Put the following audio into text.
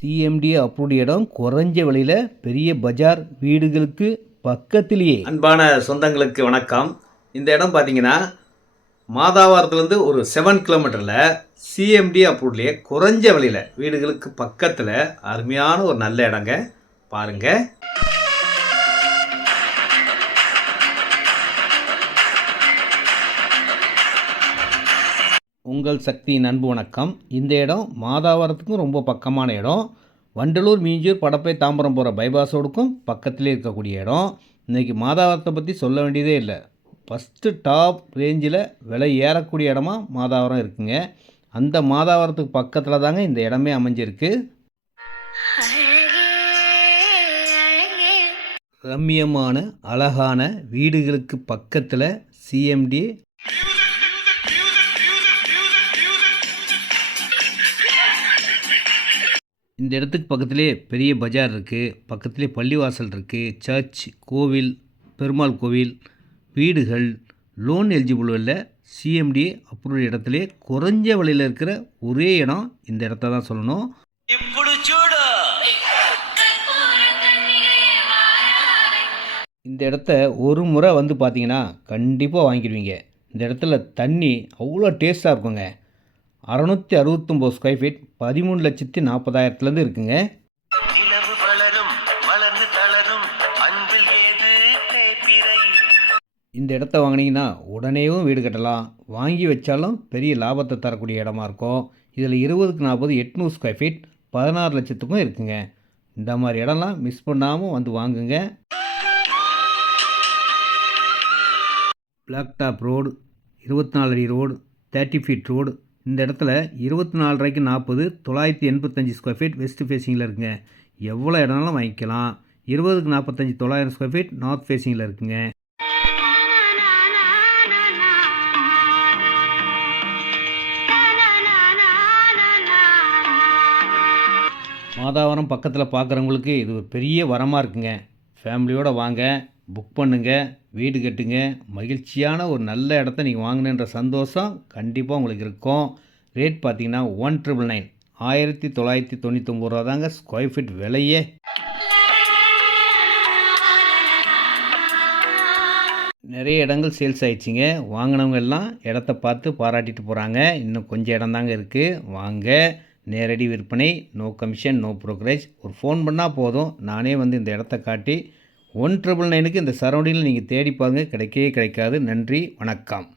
CMD approved இடம் குறைஞ்ச விலையில் பெரிய பஜார் வீடுகளுக்கு பக்கத்திலேயே. அன்பான சொந்தங்களுக்கு வணக்கம். இந்த இடம் பார்த்தீங்கன்னா மாதாவரத்துலேருந்து ஒரு 7 கிலோமீட்டரில் சிஎம்டி அப்ரூவ்ட்லேயே குறைஞ்ச விலையில் வீடுகளுக்கு பக்கத்தில் அருமையான ஒரு நல்ல இடங்க. பாருங்கள். உங்கள் சக்தியின் அன்பு வணக்கம். இந்த இடம் மாதாவரத்துக்கும் ரொம்ப பக்கமான இடம். வண்டலூர், மீஞ்சூர், படப்பை, தாம்பரம் போகிற பைபாஸோடுக்கும் பக்கத்திலே இருக்கக்கூடிய இடம். இன்றைக்கி மாதாவரத்தை பற்றி சொல்ல வேண்டியதே இல்லை. ஃபஸ்ட்டு டாப் ரேஞ்சில் விலை ஏறக்கூடிய இடமா மாதாவரம் இருக்குங்க. அந்த மாதாவரத்துக்கு பக்கத்தில் தாங்க இந்த இடமே அமைஞ்சிருக்கு. ரம்மியமான அழகான வீடுகளுக்கு பக்கத்தில் சிஎம்டி. இந்த இடத்துக்கு பக்கத்துலேயே பெரிய பஜார் இருக்குது, பக்கத்துலேயே பள்ளிவாசல் இருக்குது, சர்ச், கோவில், பெருமாள் கோவில், வீடுகள், லோன் எலிஜிபிள் இல்லை. சிஎம்டி அப்ரூவ் இடத்துலே குறைஞ்ச விலையில் இருக்கிற ஒரே இடம் இந்த இடத்த தான் சொல்லணும். இந்த இடத்த ஒரு முறை வந்து பார்த்தீங்கன்னா கண்டிப்பாக வாங்கிடுவீங்க. இந்த இடத்துல தண்ணி அவ்வளோ டேஸ்ட்டாக இருக்குங்க. 669 ஸ்கொயர் ஃபீட் 13,40,000 இருக்குங்க. இந்த இடத்த வாங்கினீங்கன்னா உடனேவும் வீடு கட்டலாம். வாங்கி வச்சாலும் பெரிய லாபத்தை தரக்கூடிய இடமா இருக்கும். இதில் 20க்கு 40 800 ஸ்கொயர் ஃபீட் 16 லட்சத்துக்கும் இருக்குங்க. இந்த மாதிரி இடம்லாம் மிஸ் பண்ணாமல் வந்து வாங்குங்க. பிளாக் டாப் ரோடு, 24 அடி ரோடு, 30 ஃபீட் ரோடு. இந்த இடத்துல 24 40 985 ஸ்கொயர் ஃபீட் வெஸ்ட் ஃபேஸிங்கில் இருக்குங்க. எவ்வளோ இடம்னாலும் வாங்கிக்கலாம். 20க்கு 45 900 ஸ்கொயர் ஃபீட் நார்த் ஃபேஸிங்கில் இருக்குங்க. மாதாவரம் பக்கத்தில் பார்க்குறவங்களுக்கு இது ஒரு பெரிய வரமாக இருக்குங்க. ஃபேமிலியோடு வாங்க, புக் பண்ணுங்கள், வீடு கட்டுங்க. மகிழ்ச்சியான ஒரு நல்ல இடத்த நீங்கள் வாங்கினன்ற சந்தோஷம் கண்டிப்பாக உங்களுக்கு இருக்கும். ரேட் பார்த்தீங்கன்னா 1999 1999 தாங்க ஸ்கொயர் ஃபீட் விலையே. நிறைய இடங்கள் சேல்ஸ் ஆயிடுச்சிங்க. வாங்கினவங்க எல்லாம் இடத்த பார்த்து பாராட்டிட்டு போகிறாங்க. இன்னும் கொஞ்சம் இடம் தாங்க இருக்குது. வாங்க, நேரடி விற்பனை, நோ கமிஷன், நோ ப்ரோக்கரேஜ். ஒரு ஃபோன் பண்ணால் போதும், நானே வந்து இந்த இடத்த காட்டி 1999க்கு இந்த சரௌண்டிங்கில் நீங்கள் தேடி பாருங்கள், கிடைக்கவே கிடைக்காது. நன்றி, வணக்கம்.